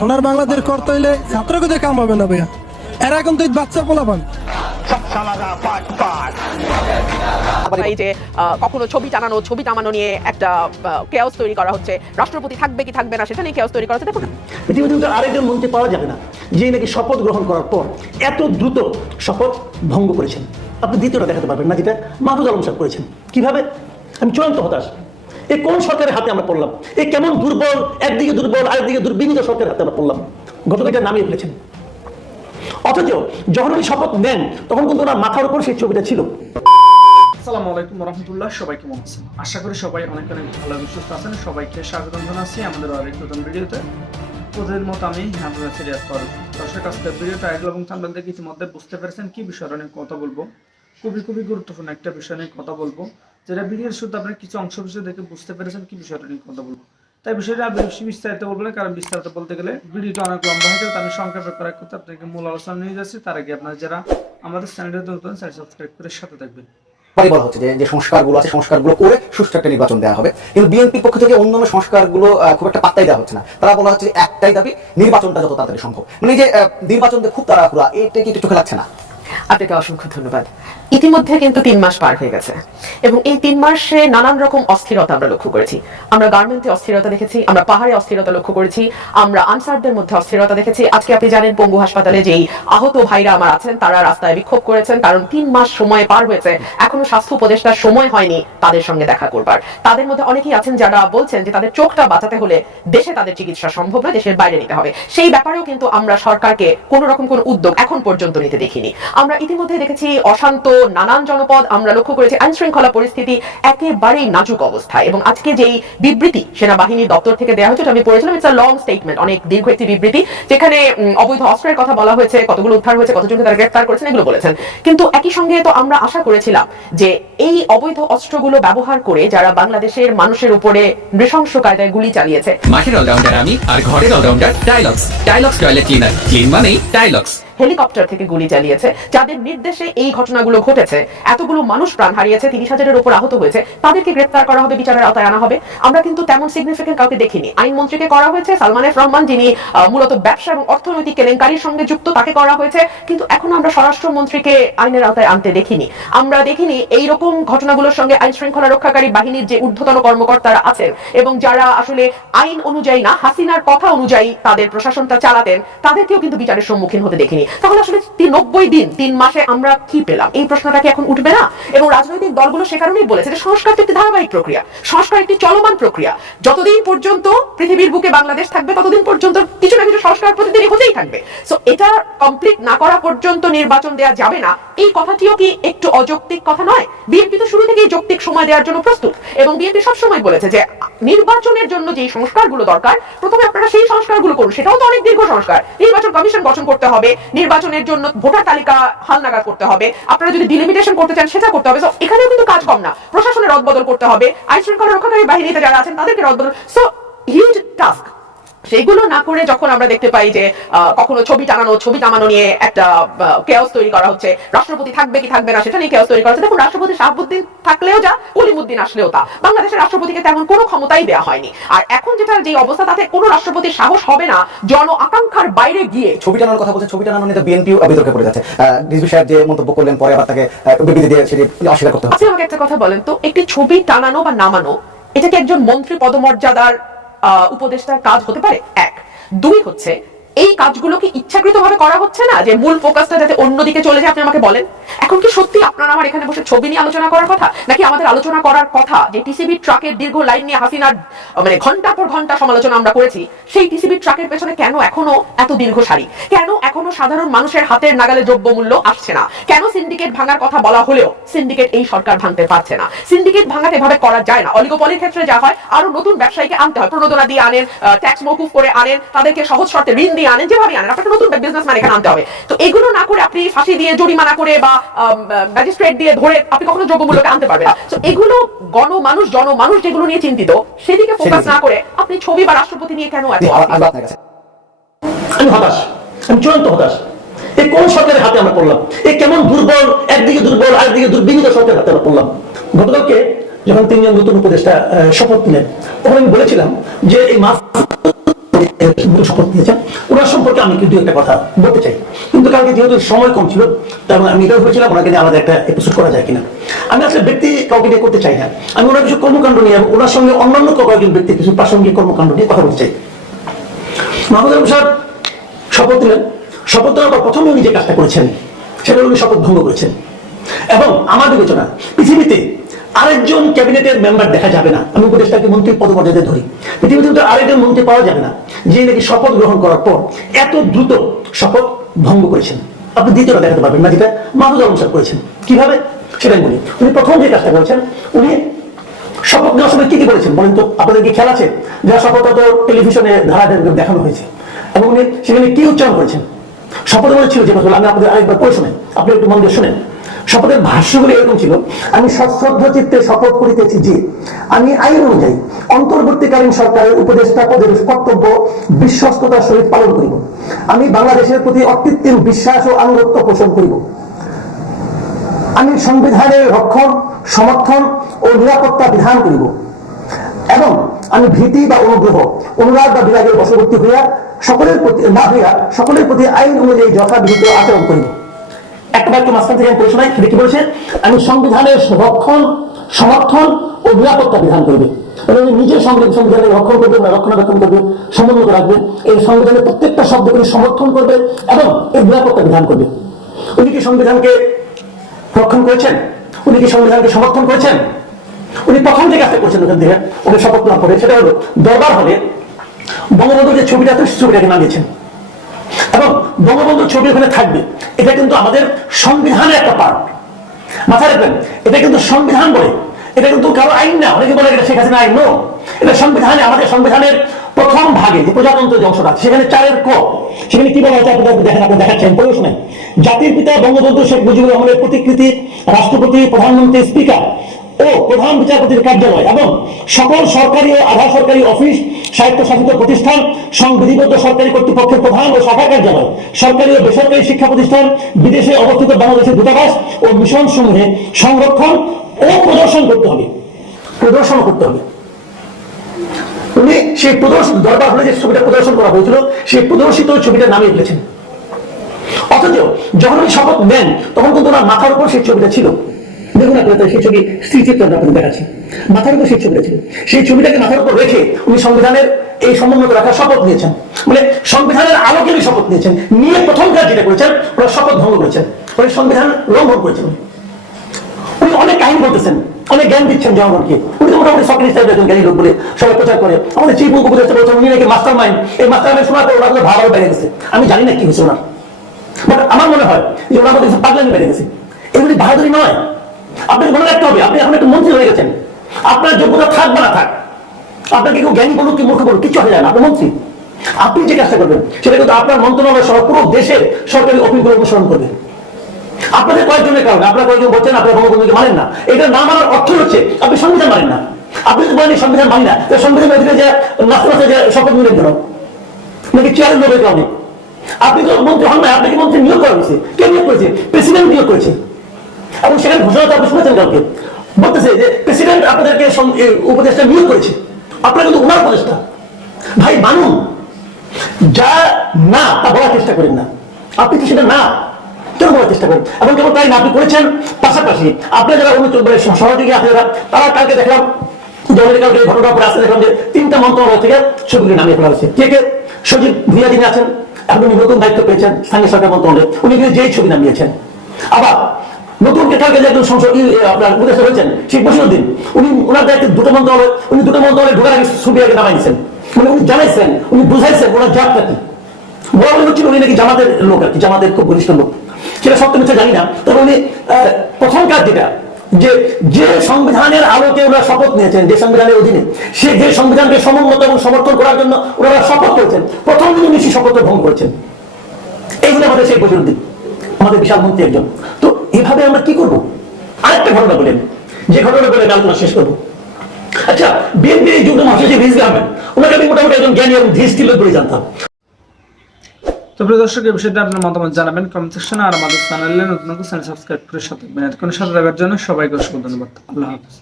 সোনার বাংলাদেশ করতে হইলে ছাত্রকে কাম হবে না ভাইয়া, এরা এখন তো বাচ্চা পোলাপান। এই যে কখনো ছবি টানানো ছবি টানানো নিয়ে একটা কেওস তৈরি করা হচ্ছে, রাষ্ট্রপতি থাকবে কি থাকবে না সেটা নিয়ে কেওস তৈরি করা হচ্ছে। দেখুন পৃথিবীতে আরেকজন মন্ত্রী পাওয়া যাবে না যে নাকি শপথ গ্রহণ করার পর এত দ্রুত শপথ ভঙ্গ করেছেন। আপনি দ্বিতীয়টা দেখাতে পারবেন না, যেটা মাহফুজ আলম সাহেব করেছেন। কিভাবে? আমি চূড়ান্ত হতাশ। এই কোন সরকারের হাতে আমরা পড়লাম? এই কেমন দুর্বল, একদিকে দুর্বল আরেকদিকে দুর্বিনীত সরকারের হাতে আমরা পড়লাম। গতকালটা নামিয়ে ফেলেছেন, অথচ যখন উনি শপথ নেন তখন কিন্তু ওনার মাথার উপর সেই ছবিটা ছিল। আসসালামু আলাইকুম রহমতুল্লাহ, সবাই কেমন আছেন? আশা করি সবাই অনেক অনেক ভালো সুস্থ আছেন। সবাইকে স্বাগতম জানাচ্ছি আমাদের আরেক নতুন ভিডিওতে। প্রতিদিন মতো আমি আপনাদের সিরিয়াস করব। দর্শক, আজকে ভিডিওটা টাইটেল এবং থাম্বনেল দেখে ইতিমধ্যে বুঝতে পেরেছেন কি বিষয় নিয়ে কথা বলবো। খুবই গুরুত্বপূর্ণ একটা বিষয় নিয়ে কথা বলবো, যেটা ভিডিওর শুরুতে আপনারা কিছু অংশ বিষয় দেখে বুঝতে পেরেছেন কি বিষয়টা নিয়ে কথা বলবো। তাই বিষয়টা বেশি বিস্তারিত বলবো না, কারণ বিস্তারিত বলতে গেলে ভিডিওটা অনেক লম্বা হয়ে যাবে। আমি সংক্ষেপে করার কথা আপনাকে মূল আলোচনা নিয়ে যাচ্ছি। তার আগে আপনারা যারা আমাদের চ্যানেলটা নতুন চ্যানেল সাবস্ক্রাইব করে সাথে থাকবেন। বলা হচ্ছে যে সংস্কারগুলো আছে সংস্কারগুলো করে সুষ্ঠু একটা নির্বাচন দেওয়া হবে, কিন্তু বিএনপির পক্ষ থেকে অন্যান্য সংস্কারগুলো খুব একটা পাত্তাই দেওয়া হচ্ছে না। তারা বলা হচ্ছে একটাই দাবি, নির্বাচনটা যত তাড়াতাড়ি সম্ভব। মানে যে নির্বাচন খুব তাড়াহুড়া, এটা কি একটু চোখে লাগছে না? আপনাকে অসংখ্য ধন্যবাদ। ইতিমধ্যে কিন্তু 3 মাস পার হয়ে গেছে এবং এই 3 মাসে নানান রকম অস্থিরতা আমরা লক্ষ্য করেছি। আমরা গার্মেন্টে অস্থিরতা দেখেছি, আমরা পাহাড়ে অস্থিরতা লক্ষ্য করেছি, আমরা আনসারদের মধ্যে অস্থিরতা দেখেছি। আজকে আপনি জানেন পঙ্গু হাসপাতালে যেই আহত ভাইরা আমার আছেন তারা রাস্তায় বিক্ষোভ করেছেন, কারণ 3 মাস সময় পার হয়েছে, এখনো স্বাস্থ্য উপদেষ্টার সময় হয়নি তাদের সঙ্গে দেখা করবার। তাদের মধ্যে অনেকেই আছেন যারা বলছেন যে তাদের চোখটা বাঁচাতে হলে দেশে তাদের চিকিৎসা সম্ভব নয়, দেশের বাইরে নিতে হবে। সেই ব্যাপারেও কিন্তু আমরা সরকারকে কোনো রকম কোনো উদ্যোগ এখন পর্যন্ত নিতে দেখিনি। আমরা ইতিমধ্যে দেখেছি অশান্ত নানান জনপদ, আমরা লক্ষ্য করেছি আইন শৃঙ্খলা পরিস্থিতি একেবারেই নাজুক অবস্থায়। এবং আজকে যেই বিবৃতি সেনাবাহিনীর দপ্তর থেকে দেওয়া হয়েছে, আমি পড়েছিলাম, ইটস আ লং স্টেটমেন্ট, অনেক দীর্ঘ একটি বিবৃতি, যেখানে অবৈধ অস্ত্রের কথা বলা হয়েছে, কতগুলো উদ্ধার হয়েছে, কতজনকে তারা গ্রেফতার করেছেন, এগুলো বলেছেন। কিন্তু একই সঙ্গে তো আমরা আশা করেছিলাম যে এই অবৈধ অস্ত্রগুলো ব্যবহার করে যারা বাংলাদেশের মানুষের উপরে নৃশংস কায়দায় গুলি চালিয়েছে। মাঠের অলরাউন্ডার আমি, আর ঘরের allrounder dialogs. Dialogs toilet cleaner, clean মানেই ডায়লগস। হেলিকপ্টার থেকে গুলি চালিয়েছে, যাদের নির্দেশে এই ঘটনাগুলো ঘটেছে, এতগুলো মানুষ প্রাণ হারিয়েছে, 30,000-এর উপর আহত হয়েছে, তাদেরকে গ্রেফতার করা হবে, বিচারের আওতায় আনা হবে। আমরা কিন্তু তেমন সিগনিফিকেন্ট কাউকে দেখিনি। আইনমন্ত্রীকে করা হয়েছে, সালমান এফ রহমান যিনি মূলত ব্যবসা এবং অর্থনৈতিক কেলেঙ্কারির সঙ্গে যুক্ত, তাকে করা হয়েছে, কিন্তু এখন আমরা স্বরাষ্ট্রমন্ত্রীকে আইনের আওতায় আনতে দেখিনি। আমরা দেখিনি এইরকম ঘটনাগুলোর সঙ্গে আইন শৃঙ্খলা রক্ষাকারী বাহিনীর যে ঊর্ধ্বতন কর্মকর্তারা আছেন এবং যারা আসলে আইন অনুযায়ী না, হাসিনার কথা অনুযায়ী তাদের প্রশাসনটা চালাতেন, তাদেরকেও কিন্তু বিচারের সম্মুখীন হতে দেখিনি। তাহলে আসলে 90 দিন 3 মাসে আমরা কি পেলাম? এই প্রশ্নটা কি এখন উঠবে না? এবং রাজনৈতিক দলগুলো সে কারণেই বলেছে যে সংস্কার একটি ধারাবাহিক প্রক্রিয়া, সংস্কার একটি চলমান প্রক্রিয়া। যতদিন পর্যন্ত পৃথিবীর বুকে বাংলাদেশ থাকবে ততদিন পর্যন্ত কিছু না কিছু সংস্কার প্রতিদিনই হতেই থাকবে। সো এটা কমপ্লিট না করা পর্যন্ত নির্বাচন দেওয়া যাবে না, এই কথাটিও কি একটু অযৌক্তিক কথা নয়? বিএনপি তো শুরু থেকেই যৌক্তিক সময় দেওয়ার জন্য প্রস্তুত, এবং বিএনপি সবসময় বলেছে যে নির্বাচনের জন্য যে সংস্কারগুলো দরকার প্রথমে আপনারা সেই সংস্কারগুলো করুন। সেটাও তো অনেক দীর্ঘ সংস্কার, নির্বাচন কমিশন গঠন করতে হবে, নির্বাচনের জন্য ভোটার তালিকা হালনাগাদ করতে হবে, আপনারা যদি ডিলিমিটেশন করতে চান সেটা করতে হবে। সো এখানেও কিন্তু কাজ কম না, প্রশাসনের রদবদল করতে হবে, আইন শৃঙ্খলা রক্ষাকারী বাহিনীতে যারা আছেন তাদেরকে রদবদল। So huge task. সেগুলো না করে যখন আমরা দেখতে পাই যে কখনো ছবি টানানো ছবি টানানো নিয়ে একটা কেওস তৈরি করা হচ্ছে, রাষ্ট্রপতি থাকবে কি থাকবে না সেটা নিয়ে কেওস তৈরি করা হচ্ছে। দেখুন, রাষ্ট্রপতি শাহাবুদ্দিন থাকলেও যা, কলিমুদ্দিন আসলেও তা, বাংলাদেশের রাষ্ট্রপতিকে তেমন কোনো ক্ষমতাই দেওয়া হয়নি। আর এখন যেটা যে অবস্থা, তাতে কোনো রাষ্ট্রপতির সাহস হবে না জন আকাঙ্ক্ষার বাইরে গিয়ে ছবি টানানোর কথা বলছে, ছবি টানানো নিয়ে তো বিএনপিও বিতর্কে পড়ে যাচ্ছে। রিজভী সাহেব যে মন্তব্য করলেন, পরে আবার তাকে বিবৃতি দিয়ে সেটি অস্বীকার করতে হবে। আচ্ছা, আমাকে একটা কথা বলেন তো, একটি ছবি টানানো বা নামানো এটা কি একজন মন্ত্রী পদমর্যাদার উপদেষ্টার কাজ হতে পারে? এক। দুই হচ্ছে, এই কাজগুলো কি ইচ্ছাকৃতভাবে করা হচ্ছে না, যে মূল ফোকাসটা যাতে অন্যদিকে চলে যায়? আপনি আমাকে বলেন, এখন কি সত্যি আপনারা আমার এখানে বসে ছবি নিয়ে আলোচনা করার কথা, নাকি আমাদের আলোচনা করার কথা যে টিসিবি ট্রাকের দীর্ঘ লাইন নিয়ে হাসিনার মানে ঘন্টা পর ঘন্টা সমালোচনা আমরা করেছি, সেই টিসিবি ট্রাকের পেছনে কেন এখনো এত দীর্ঘ সারি? কেন এখনো সাধারণ মানুষের হাতের নাগালে দ্রব্যমূল্য আসছে না? কেন সিন্ডিকেট ভাঙার কথা বলা হলেও সিন্ডিকেট এই সরকার ভাঙতে পারছে না? সিন্ডিকেট ভাঙাতে এভাবে করা যায় না। অলিগোপলির ক্ষেত্রে যা হয়, আরো নতুন ব্যবসায়ীকে আনতে হয়, প্রণোদনা দিয়ে আনেন, ট্যাক্স মওকুফ করে আনেন, তাদেরকে সহজ শর্তে ঋণ দিয়ে আনেন, যেভাবে আনেন, আপনাকে নতুন বিজনেসম্যান এখানে আনতে হবে। তো এগুলো না করে আপনি ফাঁসি দিয়ে, জরিমানা করে বা ম্যাজিস্ট্রেট দিয়ে ধরে আপনি কখনো দ্রব্যমূল্যকে আনতে পারবেন না। তো এগুলো জনমানুষ যেগুলো নিয়ে চিন্তিত, সেদিকে ফোকাস না করে আপনি ছবি বা রাষ্ট্রপতি নিয়ে কেন এত? আমি হতাশ, আমি চূড়ান্ত হতাশ। এই কোন সরকারের হাতে আমরা পড়লাম? এই কেমন দুর্বল, একদিকে দুর্বল আরেকদিকে দুর্বিনীত সরকারের হাতে আমরা পড়লাম। গতকালকে যখন 3 জন নতুন উপদেষ্টা শপথ নিলেন, তখন আমি বলেছিলাম যে এই শপথ নিয়েছেন, ওনার সম্পর্কে আমি কিন্তু একটা কথা বলতে চাই। কিন্তু কালকে যেহেতু সময় কম ছিল, তারপর আমি এটাও ভেবেছিলাম ওনাকে নিয়ে আলাদা একটা এপিসোড করা যায় কিনা। আমি আসলে ব্যক্তি কাউকে নিয়ে করতে চাই না, আমি ওনার কিছু কর্মকাণ্ড নিয়ে এবং ওনার সঙ্গে অন্যান্য কয়েকজন ব্যক্তির কিছু প্রাসঙ্গিক কর্মকাণ্ড নিয়ে কথা বলতে চাই। মাহমুদ আলম সাহেব শপথ নিলেন, শপথ নেওয়ার পর প্রথমে উনি যে কাজটা করেছেন সেটা উনি শপথ ভঙ্গ করেছেন। এবং আমার বিবেচনা পৃথিবীতে আরেকজন ক্যাবিনেটের মেম্বার দেখা যাবে না, আমি উপদেষ্টাকে মন্ত্রীর পদমর্যাদায় ধরি, পৃথিবীতে কিন্তু আরেকজন মন্ত্রী পাওয়া যাবে না যে নাকি শপথ গ্রহণ করার পর এত দ্রুত শপথ ভঙ্গ করেছেন। আপনি দ্বিতীয়টা দেখাতে পারবেন না, যেটা মাহমুদ আলম সাহেব করেছেন। কিভাবে সেটাই বলি। উনি প্রথম যে কাজটা করেছেন, উনি শপথ নেওয়ার সময় কি কি বলেছেন বলেন তো? আপনাদের কি খেয়াল আছে? যারা শপথ তো টেলিভিশনে ধারাবাহিক দেখানো হয়েছে, এবং উনি সেখানে কি উচ্চারণ করেছেন? শপথের মধ্যে ছিল যে কথা, আমি আপনাদের আরেকবার পড়ে শোনেন, আপনি একটু মন দিয়ে শোনেন। শপথের ভাষ্যগুলো এরকম ছিল: আমি সশ্রদ্ধ চিত্তে শপথ করিতেছি যে আমি আইন অনুযায়ী অন্তর্বর্তীকালীন সরকারের উপদেষ্টা পদের কর্তব্য বিশ্বস্ততার সহিত পালন করিব। আমি বাংলাদেশের প্রতি অকৃত্রিম বিশ্বাস ও আনুগত্য পোষণ করিব। আমি সংবিধানের রক্ষণ, সমর্থন ও নিরাপত্তা বিধান করিব এবং আমি ভীতি বা অনুগ্রহ, অনুরাগ বা বিরাগের বশবর্তী হইয়া সকলের প্রতি না হইয়া সকলের প্রতি আইন অনুযায়ী যথাবিহিত আচরণ করিব। একটা বাক্য মাঝখান থেকে আমি পড়ে শোনাই, সেটা কি বলেছে? আমি সংবিধানের রক্ষণ, সমর্থন ও নিরাপত্তা বিধান করবে। উনি নিজের সংবিধানের রক্ষণ করবে, রক্ষণাবেক্ষণ করবে, সমুন্নত রাখবে, এই সংবিধানের প্রত্যেকটা শব্দকে সমর্থন করবে এবং এর নিরাপত্তা বিধান করবে। উনি কি সংবিধানকে রক্ষণ করেছেন? উনি কি সংবিধানকে সমর্থন করেছেন? উনি প্রথম যে কাজটা করেছেন ওখান থেকে উনি শপথ না করে, সেটা হলো দরবার হলে বঙ্গবন্ধুর যে ছবিটা আছে ছবিটাকে নামিয়েছেন, এবং বঙ্গবন্ধুর ছবি ওখানে থাকবে। এটা কিন্তু আমাদের সংবিধানের একটা পার্ট, মাথায় রাখবেন। এটা কিন্তু সংবিধান বলে, এটা কিন্তু কারো আইন না। অনেকে বলে এটা শেখ হাসিনা আইন, নো, এটা সংবিধানে, আমাদের সংবিধানের প্রথম ভাগে যে প্রজাতন্ত্র যে অংশটা আছে সেখানে 4 ক, সেখানে কি বলা হয়েছে আপনাদের দেখেন, আপনি দেখাচ্ছেন পড়ে শোনেন। জাতির পিতা বঙ্গবন্ধু শেখ মুজিবুর রহমানের প্রতিকৃতি, রাষ্ট্রপতি, প্রধানমন্ত্রী, স্পিকার ও প্রধান বিচারপতির কার্যালয় এবং সকল সরকারি ও আধা সরকারি অফিস, স্বায়ত্তশাসিত প্রতিষ্ঠান, সংবিধিবদ্ধ সরকারি কর্তৃপক্ষের প্রধান ও শাখা কার্যালয়, সরকারি ও বেসরকারি শিক্ষা প্রতিষ্ঠান, বিদেশে অবস্থিত বাংলাদেশের দূতাবাস ও মিশন সমূহে সংরক্ষণ ও প্রদর্শন করতে হবে, প্রদর্শন করতে হবে। উনি সেই প্রদর্শন, দরবার হলে যে ছবিটা প্রদর্শন করা হয়েছিল সেই প্রদর্শিত ছবিটা নামিয়ে ফেলেছেন। অথচ যখন উনি শপথ নেন তখন কিন্তু ওনার মাথার উপর সেই ছবিটা ছিল। দেখুন আপনাদের সেই ছবি স্মৃতিচিত্র আপনাদের দেখাচ্ছি, মাথার উপর সেই ছবিটা ছিল। সেই ছবিটাকে মাথার উপর রেখে উনি সংবিধানের এই সমুন্নত রাখার শপথ নিয়েছেন, মানে সংবিধানের আলোকে উনি শপথ নিয়েছেন। নিয়ে প্রথম কাজ যেটা করেছেন, ওরা শপথ ভঙ্গ করেছেন, উনি সংবিধান লঙ্ঘন করেছেন। উনি অনেক কাহিনী বলতেছেন, অনেক জ্ঞান দিচ্ছেন জনগণকে। উনি তো মোটামুটি সক্রেটিস টাইপের একজন জ্ঞানী লোক বলে সবাই প্রচার করে। আমাদের চিফ উপদেষ্টা বলছেন উনি নাকি মাস্টার মাইন্ড। এই মাস্টার মাইন্ড শোনার পর ওরা ভালো বেড়ে গেছে। আমি জানি না কি হয়েছে ওনার, বাট আমার মনে হয় যে ওনার মধ্যে পাগলামি বেড়ে গেছে। এগুলি বাহাদুরি নয়। আপনাকে মনে রাখতে হবে, আপনি এখন একটা মন্ত্রী হয়ে গেছেন, আপনার যোগ্যতা থাক বা না থাক, আপনাকে কেউ জ্ঞানী বলুক কি মূর্খ বলুক, কিছু হয়ে যায় না। আপনি মন্ত্রী, আপনি যে কাজটা করবেন সেটা কিন্তু আপনার মন্ত্রণালয় সহ পুরো দেশের সরকারি অফিসগুলো অনুসরণ করবে। আপনাদের কয়েকজনের কারণে আপনারা কয়েকজন বলছেন আপনারা বঙ্গবন্ধুকে মানেন না, এটা না মানার অর্থ হচ্ছে আপনি সংবিধান মানেন না। আপনি যদি বলেন সংবিধান মানি না, সংবিধান যে নাচতে নাচতে যে শপথ নিলেন কেন? নাকি চেয়ারের লোকের কারণে? আপনি তো মন্ত্রী হন না, আপনাকে মন্ত্রী নিয়োগ করা হয়েছে। কে নিয়োগ করেছে? প্রেসিডেন্ট নিয়োগ করেছে। এবং সেখানে ঘোষণাটা আপনি শুনেছেন কাউকে বলতেছে যে প্রেসিডেন্ট আপনাদেরকে উপদেষ্টা নিয়োগ করেছে, আপনারা কিন্তু ওনার উপদেষ্টা। ভাই মানুন, যা না তা বলার চেষ্টা করেন না। আপনি তো সেটা না কেন বলার চেষ্টা করেন? এবং কেবল তাই না, আপনি করেছেন। পাশাপাশি আপনার যারা সহযোগী আছে তারা কালকে দেখলাম কালকে ঘটনার পরে আসতে দেখলাম যে 3টা মন্ত্রণালয় থেকে ছবিগুলি নামিয়ে ফেলা হয়েছে। কে কে? সজীব ভুইয়া যিনি আছেন, এখন উনি নতুন দায়িত্ব পেয়েছেন স্থানীয় সরকার মন্ত্রণালয়ে, উনি কিন্তু যেই ছবি নামিয়েছেন। আবার নতুন কালকে যে একজন সংসদ আপনার উপদেষ্টা হয়েছেন শেখ বশিরউদ্দিন, উনি ওনার দায়িত্বে 2টা মন্ত্রণালয়, উনি 2টা মন্ত্রণালয়ে ঢোকার আগে ছবি আগে নামাই দিয়েছেন। মানে উনি জানাইছেন, উনি বুঝাইছেন ওনার জাতটা কি। বলা মনে হচ্ছিল উনি নাকি জামাতের লোক আর কি, জামাতের খুব ঘনিষ্ঠ লোক। সেটা সত্য মিথ্যা জানি না, তবে উনি প্রথম কাজ যেটা, যে সংবিধানের আলোকে ওনারা শপথ নিয়েছেন, যে সংবিধানের অধীনে, যে সংবিধানকে সমুন্নত এবং সমর্থন করার জন্য ওনারা শপথ করেছেন, প্রথম দিন উনি সেই শপথ ভঙ্গ করেছেন। এইগুলো আমাদের শেখ বশিরউদ্দিন, আমাদের বিশাল মন্ত্রী একজন। তো এভাবে আমরা কি করবো? আরেকটা ঘটনা বলেন, যে ঘটনা বলে আমি আলোচনা শেষ করবো। আচ্ছা, বিএনপির এই যুগ্ম মহাসচিব রিজভী আহমেদ, ওনাকে আমি মোটামুটি একজন জ্ঞানী এবং ধীর লোক বলে জানতাম। তো প্রিয় দর্শক, এই বিষয়টা আপনার মতামত জানাবেন কমেন্ট সেকশনে। আর আমাদের চ্যানেলে নতুন চ্যানেল সাবস্ক্রাইব করে সাথে থাকবেন। এতক্ষণ সাথে থাকার জন্য সবাইকে অসংখ্য ধন্যবাদ। আল্লাহ হাফেজ।